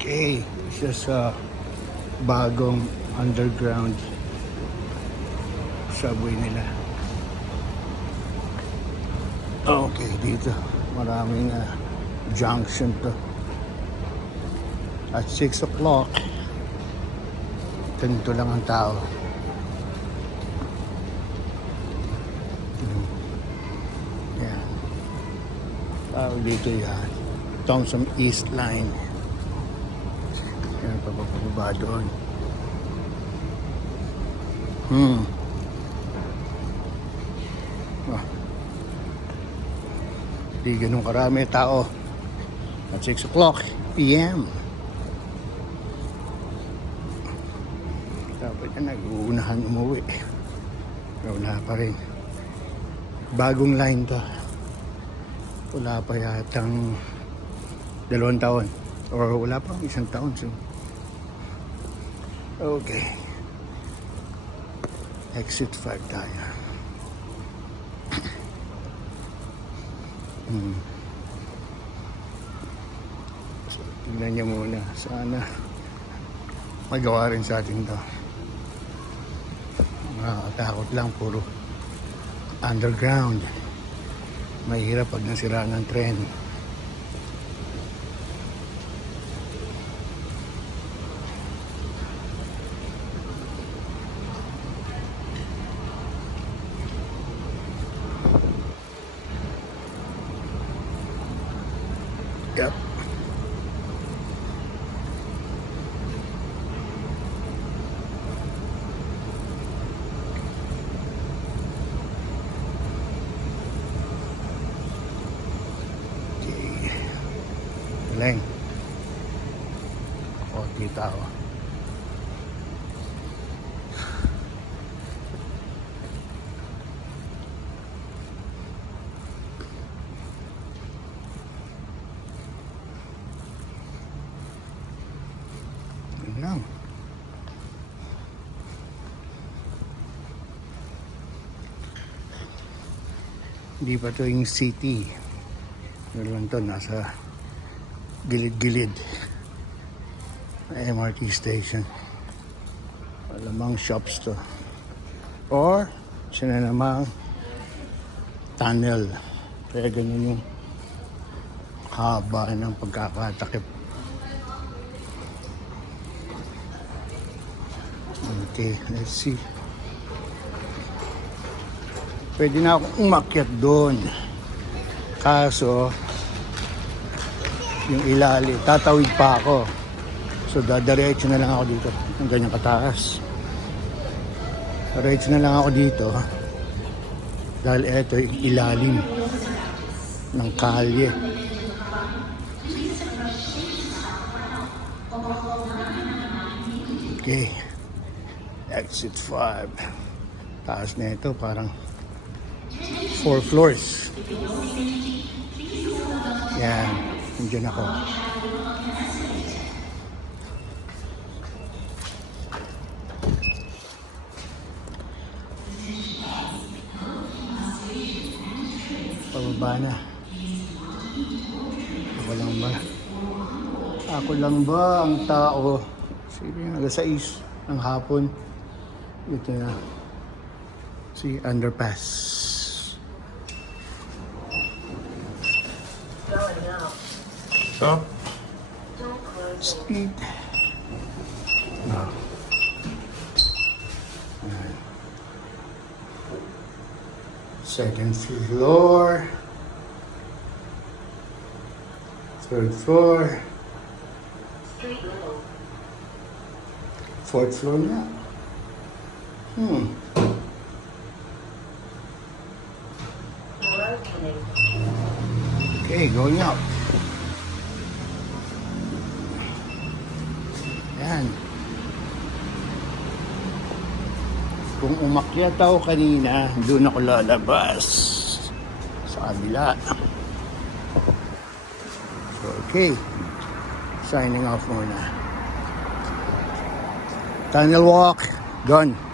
Okay, isa sa bagong underground subway nila. Okay, dito. Maraming ah, junction to. At 6 o'clock, ganito lang ang tao. Hmm. Yan. Tao dito yan. Thompson East Line. Yan, pababa doon. Hmm. Ah. Di ganun karami tao. At 6 o'clock p.m. Dapat na nag-uunahan umuwi. Nauna pa rin. Bagong line to. Wala pa yatang dalawang taon. Or wala pa isang taon. So. Okay. Exit 5 tayo. Hmm. So, tingnan niyo muna. Sana magawa rin sa atin to. Nakakatakot lang. Puro underground. Mahirap pag nasira ng tren. Yep. Galing. O, kita o. lang. Hindi pa to yung city. Ano lang to, nasa gilid-gilid. MRT station. Malamang shops to. Or, siya na namang tunnel. Kaya ganun yung haba ng pagkakatakip. Okay, let's see. Pwede na akong umakyat doon. Kaso, yung ilali, tatawid pa ako. So, dadiretso na lang ako dito. Ang ganyan kataas. Diretso na lang ako dito. Dahil eto yung ilalim ng kalye. Okay. Exit 5. Taas na ito, parang four floors. Yan. Nandiyan ako. Pababa na. Ako lang ba? Ako lang ba ang tao? Sige, alas 6 ng hapon. Ito na. Si underpass. So, Speed. No. Ayan. Second floor. Third floor. Fourth floor na. Hmm. Okay, going up. Yan. Kung umakyat ako kanina, doon ako lalabas. Sa kabila. So, okay. Signing off muna. Tunnel walk. Gone.